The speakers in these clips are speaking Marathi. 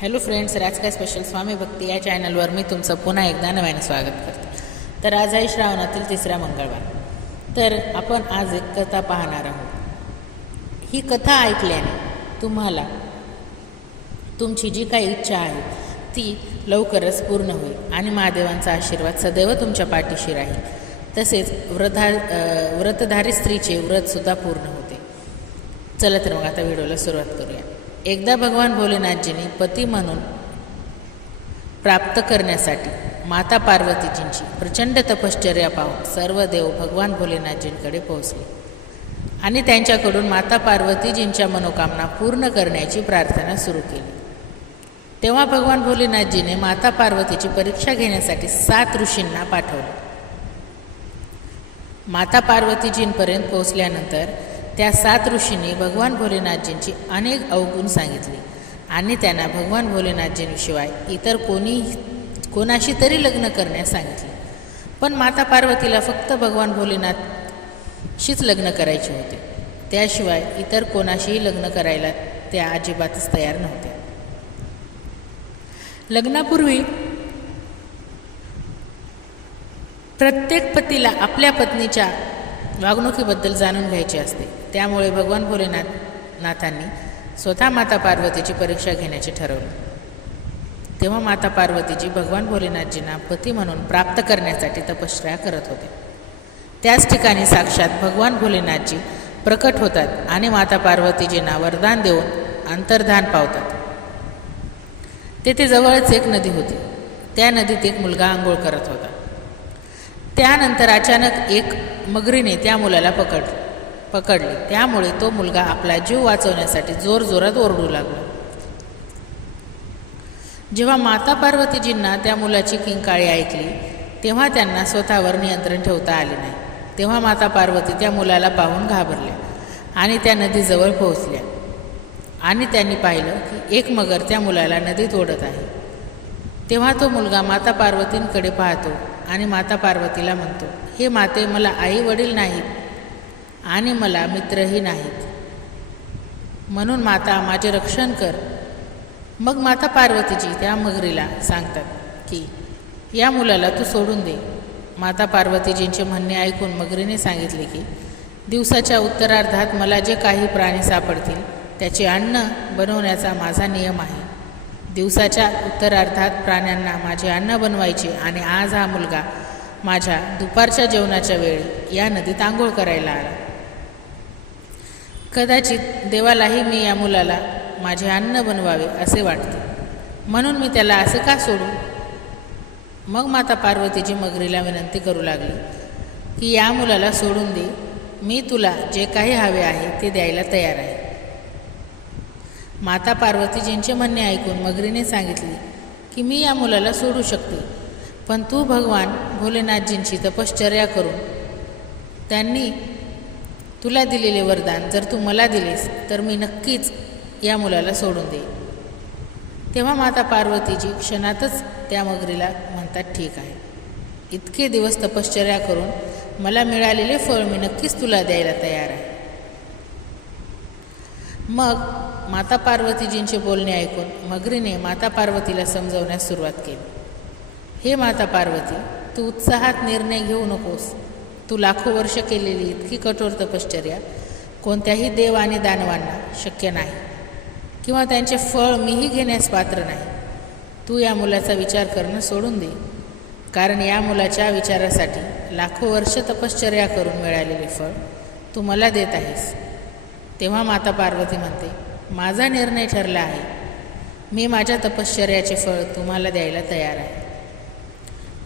हॅलो फ्रेंड्स राजकाय स्पेशल स्वामी भक्ती या चॅनलवर मी तुमचं पुन्हा एकदा नव्याने स्वागत करते. तर आज आहे श्रावणातील तिसरा मंगळवार. तर आपण आज एक कथा पाहणार आहोत. ही कथा ऐकल्याने तुम्हाला तुमची जी काही इच्छा आहे ती लवकरच पूर्ण होईल आणि महादेवांचा आशीर्वाद सदैव तुमच्या पाठीशी राहील. तसेच व्रधा व्रतधारी स्त्रीचे व्रतसुद्धा पूर्ण होते. चला तर मग आता व्हिडिओला सुरुवात करूया. एकदा भगवान भोलेनाथजींनी पती म्हणून प्राप्त करण्यासाठी माता पार्वतीजींची प्रचंड तपश्चर्या पाहून सर्व देव भगवान भोलेनाथजींकडे पोहोचले. आणि त्यांच्याकडून माता पार्वतीजींच्या मनोकामना पूर्ण करण्याची प्रार्थना सुरू केली. तेव्हा भगवान भोलेनाथजीने माता पार्वतीची परीक्षा घेण्यासाठी सात ऋषींना पाठवले. माता पार्वतीजींपर्यंत पोहोचल्यानंतर त्या सात ऋषींनी भगवान भोलेनाथजींची अनेक अवगुण सांगितली. आणि त्यांना भगवान भोलेनाथजींशिवाय इतर कोणी कोणाशी तरी लग्न करण्यास सांगितले. पण माता पार्वतीला फक्त भगवान भोलेनाथशीच लग्न करायचे होते. त्याशिवाय इतर कोणाशीही लग्न करायला त्या अजिबातच तयार नव्हत्या. लग्नापूर्वी प्रत्येक पतीला आपल्या पत्नीच्या वागणुकीबद्दल जाणून घ्यायची असते. त्यामुळे भगवान भोलेनाथ नाथांनी स्वतः माता पार्वतीची परीक्षा घेण्याचे ठरवले. तेव्हा माता पार्वतीजी भगवान भोलेनाथजींना पती म्हणून प्राप्त करण्यासाठी तपश्चर्या करत होते. त्याच ठिकाणी साक्षात भगवान भोलेनाथजी प्रकट होतात आणि माता पार्वतीजींना वरदान देऊन अंतर्धान पावतात. तेथे जवळच एक नदी होती. त्या नदीत एक मुलगा आंघोळ करत होता. त्यानंतर अचानक एक मगरीने त्या मुलाला पकड पकडले. त्यामुळे तो मुलगा आपला जीव वाचवण्यासाठी जोरजोरात ओरडू लागला. जेव्हा माता पार्वतीजींना त्या मुलाची किंकाळी ऐकली तेव्हा त्यांना स्वतःवर नियंत्रण ठेवता आले नाही. तेव्हा माता पार्वती त्या मुलाला पाहून घाबरल्या आणि त्या नदीजवळ पोहोचल्या. आणि त्यांनी पाहिलं की एक मगर त्या मुलाला नदीत ओढत आहे. तेव्हा तो मुलगा माता पार्वतींकडे पाहतो आणि माता पार्वतीला म्हणतो हे माते मला आई वडील नाहीत आणि मला मित्रही नाहीत. म्हणून माता माझे रक्षण कर. मग माता पार्वतीजी त्या मगरीला सांगतात की या मुलाला तू सोडून दे. माता पार्वतीजींचे म्हणणे ऐकून मगरीने सांगितले की दिवसाच्या उत्तरार्धात मला जे काही प्राणी सापडतील त्याचे अन्न बनवण्याचा माझा नियम आहे. दिवसाच्या उत्तरार्धात प्राण्यांना माझे अन्न बनवायचे आणि आज हा मुलगा माझ्या दुपारच्या जेवणाच्या वेळी या नदीत आंघोळ करायला आला. कदाचित देवालाही मी या मुलाला माझे अन्न बनवावे असे वाटते. म्हणून मी त्याला असे का सोडू? मग माता पार्वतीची मगरीला विनंती करू लागली की या मुलाला सोडून दे. मी तुला जे काही हवे आहे ते द्यायला तयार आहे. माता पार्वतीजींचे म्हणणे ऐकून मगरीने सांगितले की मी या मुलाला सोडू शकते पण तू भगवान भोलेनाथजींची तपश्चर्या करून त्यांनी तुला दिलेले वरदान जर तू मला दिलेस तर मी नक्कीच या मुलाला सोडून देईन. तेव्हा माता पार्वतीजी क्षणातच त्या मगरीला म्हणतात ठीक आहे. इतके दिवस तपश्चर्या करून मला मिळालेले फळ मी नक्कीच तुला द्यायला तयार आहे. मग माता पार्वतीजींचे बोलणे ऐकून मगरीने माता पार्वतीला समजवण्यास सुरुवात केली. हे माता पार्वती तू उत्साहात निर्णय घेऊ नकोस. तू लाखो वर्ष केलेली इतकी कठोर तपश्चर्या कोणत्याही देव आणि दानवांना शक्य नाही. किंवा त्यांचे फळ मीही घेण्यास पात्र नाही. तू या मुलाचा विचार करणं सोडून दे. कारण या मुलाच्या विचारासाठी लाखो वर्ष तपश्चर्या करून मिळालेले फळ तू मला देत आहेस. तेव्हा माता पार्वती म्हणते माझा निर्णय ठरला आहे. मी माझ्या तपश्चर्याचे फळ तुम्हाला द्यायला तयार आहे.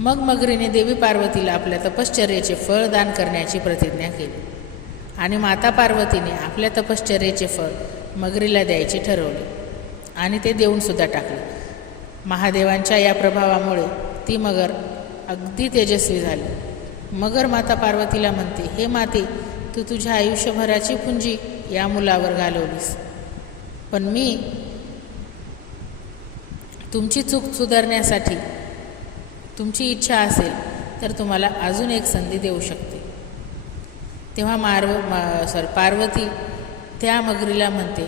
मग मगरीने देवी पार्वतीला आपल्या तपश्चर्याचे फळ दान करण्याची प्रतिज्ञा केली. आणि माता पार्वतीने आपल्या तपश्चर्याचे फळ मगरीला द्यायचे ठरवले. आणि ते देऊनसुद्धा टाकले. महादेवांच्या या प्रभावामुळे ती मगर अगदी तेजस्वी झाली. मगर माता पार्वतीला म्हणते हे माते तू तुझ्या आयुष्यभराची पुंजी या मुलावर घालवलीस. पण मी तुमची चूक सुधारण्यासाठी तुमची इच्छा असेल तर तुम्हाला अजून एक संधी देऊ शकते. तेव्हा मार्व मा सॉरी पार्वती त्या मगरीला म्हणते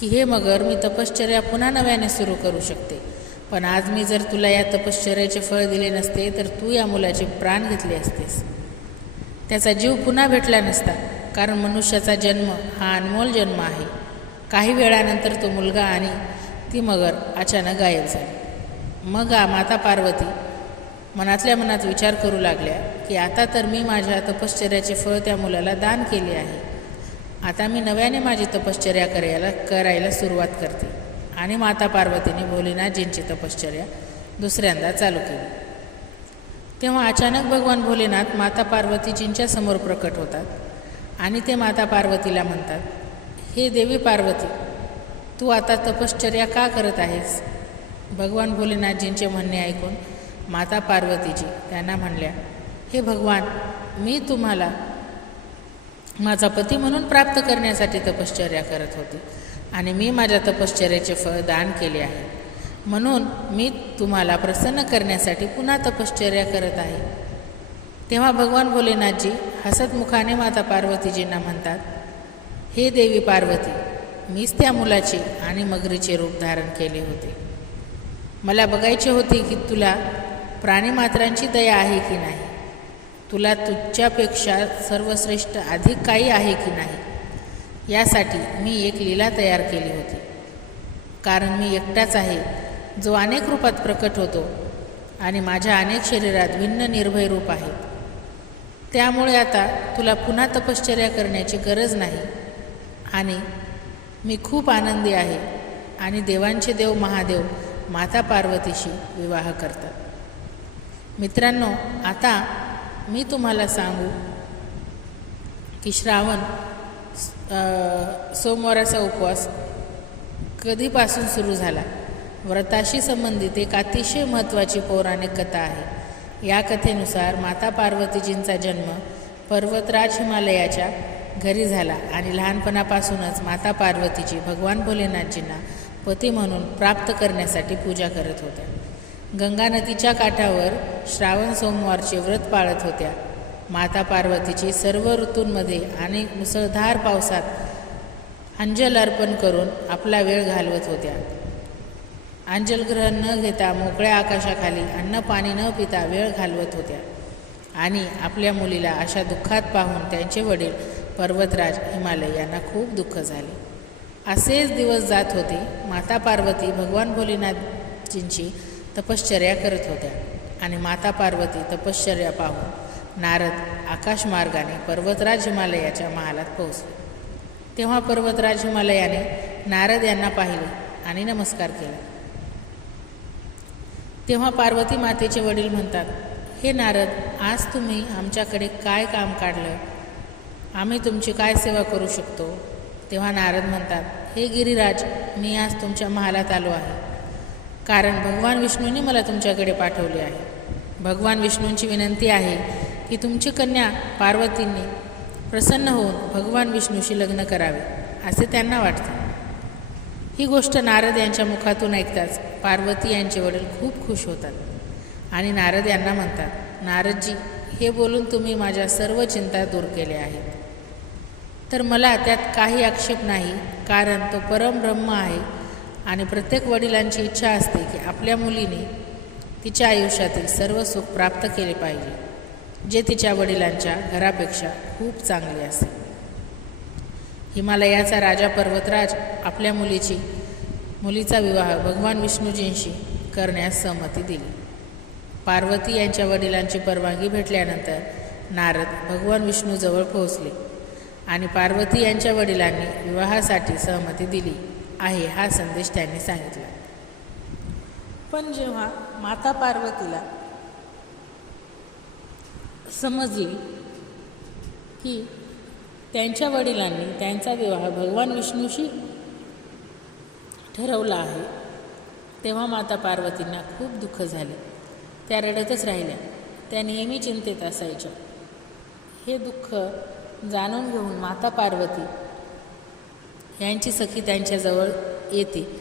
की हे मगर मी तपश्चर्या पुन्हा नव्याने सुरू करू शकते. पण आज मी जर तुला या तपश्चर्याचे फळ दिले नसते तर तू या मुलाचे प्राण घेतले असतेस. त्याचा जीव पुन्हा भेटला नसता कारण मनुष्याचा जन्म हा अनमोल जन्म आहे. काही वेळानंतर तो मुलगा आणि ती मगर अचानक गायब झाली. मग आ माता पार्वती मनातल्या मनात विचार करू लागल्या की आता तर मी माझ्या तपश्चर्याचे फळ त्या मुलाला दान केले आहे. आता मी नव्याने माझी तपश्चर्या करायला करायला सुरुवात करते. आणि माता पार्वतीने भोलेनाथजींची तपश्चर्या दुसऱ्यांदा चालू केली. तेव्हा अचानक भगवान भोलेनाथ माता पार्वतीजींच्या समोर प्रकट होतात आणि ते माता पार्वतीला म्हणतात हे देवी पार्वती तू आता तपश्चर्या का करत आहेस? भगवान भोलेनाथजींचे म्हणणे ऐकून माता पार्वतीजी त्यांना म्हणल्या हे भगवान मी तुम्हाला माझा पती म्हणून प्राप्त करण्यासाठी तपश्चर्या करत होते आणि मी माझ्या तपश्चर्याचे फळ दान केले आहे. म्हणून मी तुम्हाला प्रसन्न करण्यासाठी पुन्हा तपश्चर्या करत आहे. तेव्हा भगवान भोलेनाथजी हसतमुखाने माता पार्वतीजींना म्हणतात हे देवी पार्वती मीच त्या मुलाचे आणि मगरीचे रूप धारण केले होते. मला बघायचे होते की तुला प्राणीमात्रांची दया आहे की नाही? तुला तुझ्यापेक्षा सर्वश्रेष्ठ अधिक काही आहे की नाही? यासाठी मी एक लीला तयार केली होती. कारण मी एकटाच आहे जो अनेक रूपात प्रकट होतो आणि माझ्या अनेक शरीरात भिन्न निर्भय रूप आहेत त्यामुळे आता तुला पुन्हा तपश्चर्या करण्याची गरज नाही. आणि मी खूप आनंदी आहे. आणि देवांचे देव महादेव माता पार्वतीशी विवाह करतात. मित्रांनो आता मी तुम्हाला सांगू की श्रावण सोमवाराचा उपवास कधीपासून सुरू झाला? व्रताशी संबंधित एक अतिशय महत्त्वाची पौराणिक कथा आहे. या कथेनुसार माता पार्वतीजींचा जन्म पर्वतराज हिमालयाच्या घरी झाला आणि लहानपणापासूनच माता पार्वतीची भगवान भोलेनाथजींना पती म्हणून प्राप्त करण्यासाठी पूजा करत होत्या. गंगा नदीच्या काठावर श्रावण सोमवारचे व्रत पाळत होत्या. माता पार्वतीची सर्व ऋतूंमध्ये आणि मुसळधार पावसात अंजल अर्पण करून आपला वेळ घालवत होत्या. अंजल ग्रहण न घेता मोकळ्या आकाशाखाली अन्न पाणी न पिता वेळ घालवत होत्या. आणि आपल्या मुलीला अशा दुःखात पाहून त्यांचे वडील पर्वतराज हिमालय यांना खूप दुःख झाले. असेच दिवस जात होते. माता पार्वती भगवान भोलेनाथजींची तपश्चर्या करत होत्या आणि माता पार्वती तपश्चर्या पाहून नारद आकाशमार्गाने पर्वतराज हिमालयाच्या महालात पोहोचले. तेव्हा पर्वतराज हिमालयाने नारद यांना पाहिले आणि नमस्कार केला. तेव्हा पार्वती मातेचे वडील म्हणतात हे नारद आज तुम्ही आमच्याकडे काय काम काढलं? आम्ही तुमची काय सेवा करू शकतो? तेव्हा नारद म्हणतात हे गिरिराज मी आज तुमच्या महालात आलो आहे. कारण भगवान विष्णूने मला तुमच्याकडे पाठवले आहे. भगवान विष्णूंची विनंती आहे की तुमची कन्या पार्वतींनी प्रसन्न होऊन भगवान विष्णूशी लग्न करावे असे त्यांना वाटते. ही गोष्ट नारद यांच्या मुखातून ऐकताच पार्वती यांचे वडील खूप खुश होतात. आणि नारद यांना म्हणतात नारदजी हे बोलून तुम्ही माझ्या सर्व चिंता दूर केल्या आहेत. तर मला त्यात काही आक्षेप नाही कारण तो परमब्रह्म आहे आणि प्रत्येक वडिलांची इच्छा असते की आपल्या मुलीने तिच्या आयुष्यातील सर्व सुख प्राप्त केले पाहिजे जे तिच्या वडिलांच्या घरापेक्षा खूप चांगले असेल. हिमालयाचा राजा पर्वतराज आपल्या मुलीची मुलीचा विवाह भगवान विष्णूजींशी करण्यास सहमती दिली. पार्वती यांच्या वडिलांची परवानगी भेटल्यानंतर नारद भगवान विष्णूजवळ पोहोचले. आणि पार्वती यांच्या वडिलांनी विवाहासाठी सहमती दिली आहे हा संदेश त्यांनी सांगितला. पण जेव्हा माता पार्वतीला समजली की त्यांच्या वडिलांनी त्यांचा विवाह भगवान विष्णूशी ठरवला आहे तेव्हा माता पार्वतींना खूप दुःख झाले. त्या रडतच राहिल्या. त्या नेहमी चिंतेत असायच्या. हे दुःख जाणून घेऊन माता पार्वती यांची सखी त्यांच्याजवळ येते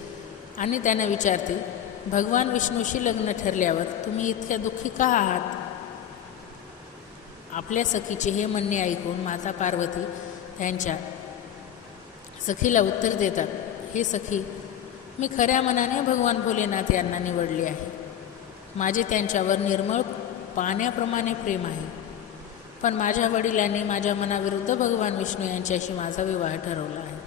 आणि त्यांना विचारते भगवान विष्णूशी लग्न ठरल्यावर तुम्ही इतक्या दुःखी का आहात? आपल्या सखीचे हे म्हणणे ऐकून माता पार्वती त्यांच्या सखीला उत्तर देतात हे सखी मी खऱ्या मनाने भगवान भोलेनाथ यांना निवडले आहे. माझे त्यांच्यावर निर्मळ पाण्याप्रमाणे प्रेम आहे. पण माझ्या वडिलांनी माझ्या मनाविरुद्ध भगवान विष्णू यांच्याशी माझा विवाह ठरवला आहे.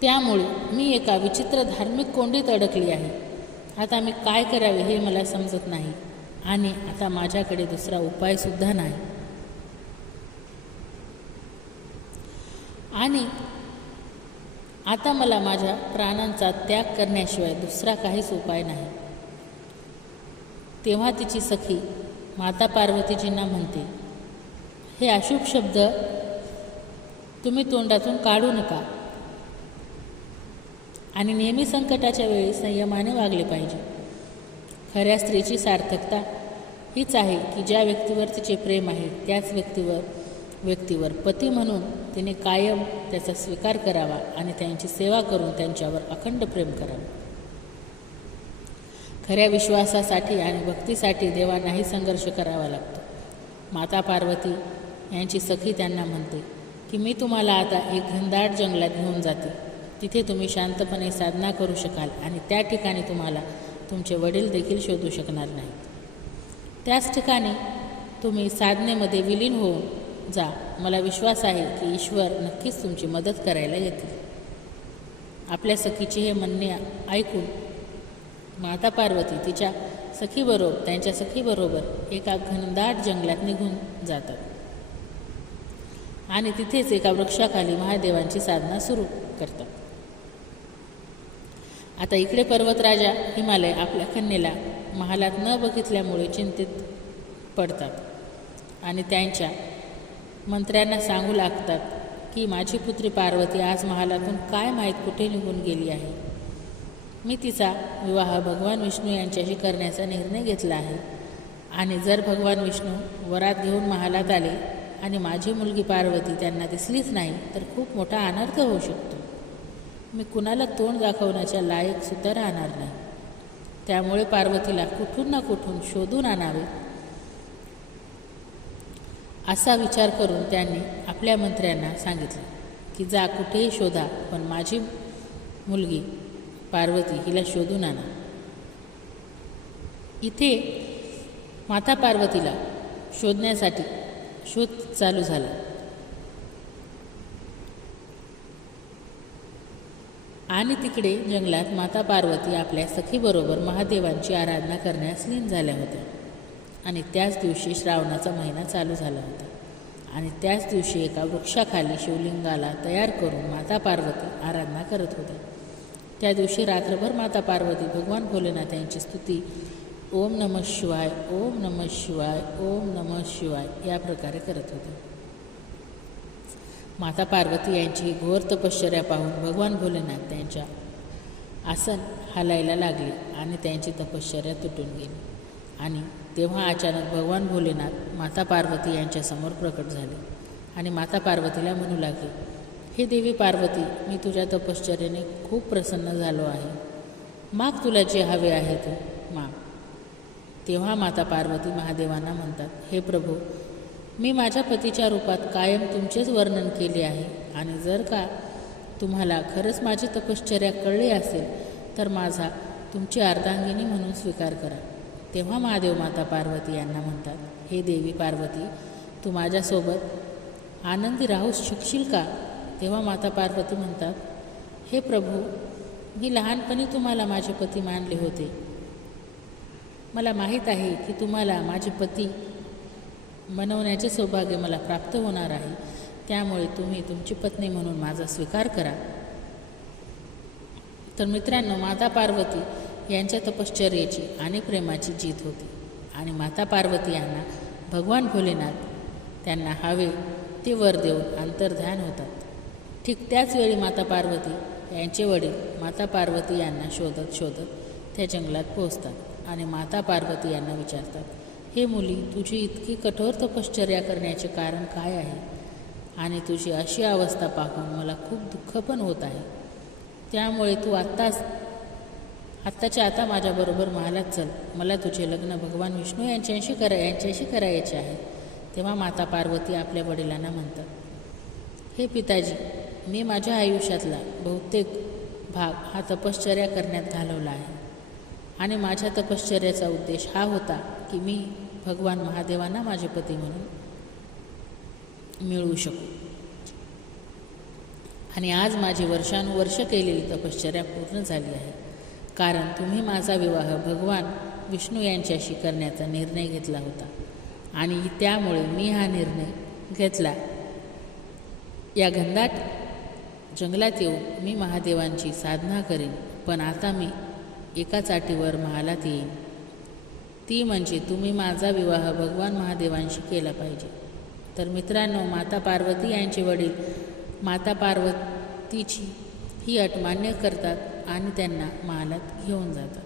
त्यामुळे मी एका विचित्र धार्मिक कोंडीत अडकली आहे. आता मी काय करावे हे मला समजत नाही आणि आता माझ्याकडे दुसरा उपायसुद्धा नाही. आणि आता मला माझ्या प्राणांचा त्याग करण्याशिवाय दुसरा काहीच उपाय नाही. तेव्हा तिची सखी माता पार्वतीजींना म्हणते हे अशुभ शब्द तुम्ही तोंडातून काढू नका. आणि नेहमी संकटाच्या वेळी संयमाने वागले पाहिजे. खऱ्या स्त्रीची सार्थकता हीच आहे की ज्या व्यक्तीवर तिचे प्रेम आहे त्याच व्यक्तीवर व्यक्तीवर पती म्हणून तिने कायम त्याचा स्वीकार करावा आणि त्यांची सेवा करून त्यांच्यावर अखंड प्रेम करावे. खऱ्या विश्वासासाठी आणि भक्तीसाठी देवांनाही संघर्ष करावा लागतो. माता पार्वती यांची सखी त्यांना म्हणते की मी तुम्हाला आता एक घनदाट जंगलात घेऊन जाते. तिथे तुम्ही शांतपणे साधना करू शकाल आणि त्या ठिकाणी तुम्हाला तुमचे वडील देखील शोधू शकणार नाहीत. त्याच ठिकाणी तुम्ही साधनेमध्ये विलीन होऊन जा. मला विश्वास आहे की ईश्वर नक्कीच तुमची मदत करायला येतील. आपल्या सखीचे हे म्हणणे ऐकून माता पार्वती तिच्या सखीबरोबर त्यांच्या सखीबरोबर एका घनदाट जंगलात निघून जातात. आणि तिथेच एका वृक्षाखाली महादेवांची साधना सुरू करतात. आता इकडे पर्वतराजा हिमालय आपल्या कन्येला महालात न बघितल्यामुळे चिंतित पडतात. आणि त्यांच्या मंत्र्यांना सांगू लागतात की माझी पुत्री पार्वती आज महालातून काय माहीत कुठे निघून गेली आहे? मी तिचा विवाह भगवान विष्णू यांच्याशी करण्याचा निर्णय घेतला आहे. आणि जर भगवान विष्णू वरात घेऊन महालात आले आणि माझी मुलगी पार्वती त्यांना दिसलीच नाही तर खूप मोठा अनर्थ होऊ शकतो. मी कुणाला तोंड दाखवण्याच्या लायकसुद्धा राहणार नाही. त्यामुळे पार्वतीला कुठून ना कुठून शोधून आणावे असा विचार करून त्यांनी आपल्या मंत्र्यांना सांगितलं की जा कुठेही शोधा पण माझी मुलगी पार्वती हिला शोधून आणा. इथे माता पार्वतीला शोधण्यासाठी शोध चालू झाला. आणि तिकडे जंगलात माता पार्वती आपल्या सखीबरोबर महादेवांची आराधना करण्यास लीन झाल्या होत्या. आणि त्याच दिवशी श्रावणाचा महिना चालू झाला होता. आणि त्याच दिवशी एका वृक्षाखाली शिवलिंगाला तयार करून माता पार्वती आराधना करत होत्या. त्या दिवशी रात्रभर माता पार्वती भगवान भोलेनाथ यांची स्तुती. ओम नमः शिवाय ओम नमः शिवाय ओम नमः शिवाय या प्रकारे करत होते. माता पार्वती यांची घोर तपश्चर्या पाहून भगवान भोलेनाथ त्यांच्या आसन हालायला लागले आणि त्यांची तपश्चर्या तुटून गेली. आणि तेव्हा अचानक भगवान भोलेनाथ माता पार्वती यांच्यासमोर प्रकट झाले आणि माता पार्वतीला म्हणू लागले हे देवी पार्वती मी तुझ्या तपश्चर्याने खूप प्रसन्न झालो आहे. माग तुला जे हवे आहे ते माग. तेव्हा माता पार्वती महादेवांना म्हणतात हे प्रभू मी माझ्या पतीच्या रूपात कायम तुमचेच वर्णन केले आहे आणि जर का तुम्हाला खरंच माझी तपश्चर्या कळली असेल तर माझा तुमची अर्धांगिनी म्हणून स्वीकार करा. तेव्हा महादेव माता पार्वती यांना म्हणतात हे देवी पार्वती तू माझ्यासोबत आनंदी राहू शिकशील का? तेव्हा माता पार्वती म्हणतात हे प्रभू मी लहानपणी तुम्हाला माझे पती मानले होते. मला माहीत आहे की तुम्हाला माझे पती बनवण्याचे सौभाग्य मला प्राप्त होणार आहे. त्यामुळे तुम्ही तुमची पत्नी म्हणून माझा स्वीकार करा. तर मित्रांनो माता पार्वती यांच्या तपश्चर्येची आणि प्रेमाची जीत होती. आणि माता पार्वती यांना भगवान भोलेनाथ त्यांना हवे ते वर देऊन अंतर्ध्यान होतात. ठीक त्याच वेळी माता पार्वती यांचे वडील माता पार्वती यांना शोधत शोधत त्या जंगलात पोहोचतात आणि माता पार्वती यांना विचारतात हे मुली तुझी इतकी कठोर तपश्चर्या करण्याचे कारण काय आहे? आणि तुझी अशी अवस्था पाहून मला खूप दुःख पण होत आहे. त्यामुळे तू आत्ताच आत्ताच्या आता माझ्याबरोबर महालात चल. मला तुझे लग्न भगवान विष्णू यांच्याशी करा यांच्याशी करायचे आहे. तेव्हा माता पार्वती आपल्या वडिलांना म्हणतात हे पिताजी मी माझ्या आयुष्यातला बहुतेक भाग हा तपश्चर्या करण्यात घालवला आहे. आणि माझ्या तपश्चर्याचा उद्देश हा होता की मी भगवान महादेवांना माझे पती म्हणून मिळवू शकू. आणि आज माझी वर्षानुवर्ष केलेली तपश्चर्या पूर्ण झाली आहे. कारण तुम्ही माझा विवाह भगवान विष्णू यांच्याशी करण्याचा निर्णय घेतला होता. आणि त्यामुळे मी हा निर्णय घेतला. या घनदाट जंगलात येऊन मी महादेवांची साधना करेन पण आता मी एका चाटीवर महालात येईन. ती म्हणजे तुम्ही माझा विवाह भगवान महादेवांशी केला पाहिजे. तर मित्रांनो माता पार्वती यांचे वडील माता पार्वतीची ही अट मान्य करतात आणि त्यांना महालात घेऊन जातात.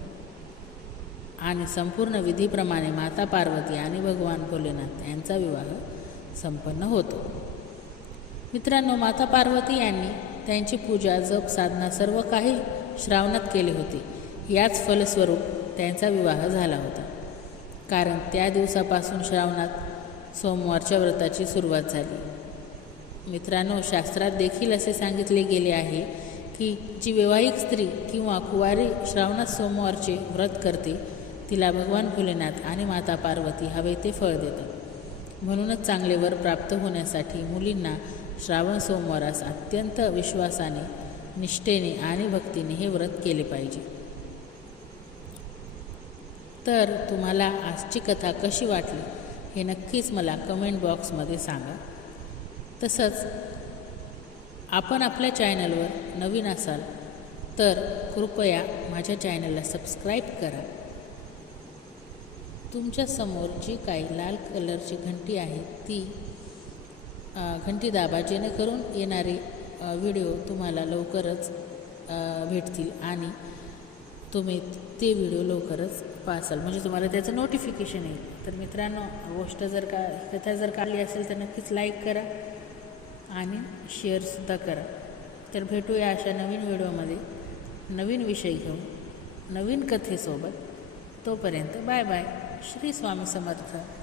आणि संपूर्ण विधीप्रमाणे माता पार्वती आणि भगवान भोलेनाथ यांचा विवाह संपन्न होतो. मित्रांनो माता पार्वती यांनी त्यांची पूजा जप साधना सर्व काही श्रावणात केले होते. याच फलस्वरूप त्यांचा विवाह झाला होता. कारण त्या दिवसापासून श्रावणात सोमवारच्या व्रताची सुरुवात झाली. मित्रांनो शास्त्रात देखील असे सांगितले गेले आहे की जी वैवाहिक स्त्री किंवा कुवारी श्रावणात सोमवारचे व्रत करते तिला भगवान भोलेनाथ आणि माता पार्वती हवे ते फळ देतात. म्हणूनच चांगले वर प्राप्त होण्यासाठी मुलींना श्रावण सोमवारास अत्यंत विश्वासाने निष्ठेने आणि भक्तीने हे व्रत केले पाहिजे. तर तुम्हाला आजची कथा कशी वाटली हे नक्कीच मला कमेंट बॉक्समध्ये सांगा. तसंच आपण आपल्या चॅनलवर नवीन असाल तर कृपया माझ्या चॅनलला सबस्क्राईब करा. तुमच्यासमोर जी काही लाल कलरची घंटी आहे ती घंटी दाबा जेणेकरून येणारे व्हिडिओ तुम्हाला लवकरच भेटतील आणि तुम्ही ते व्हिडिओ लवकरच पाहसाल. म्हणजे तुम्हाला त्याचं नोटिफिकेशन येईल. तर मित्रांनो गोष्ट जर का कथा जर काढली असेल तर नक्कीच लाईक करा आणि शेअरसुद्धा करा. तर भेटूया अशा नवीन व्हिडिओमध्ये. नवीन विषय घेऊन नवीन कथेसोबत. तोपर्यंत बाय बाय. શ્રી સ્વામી સમર્થ.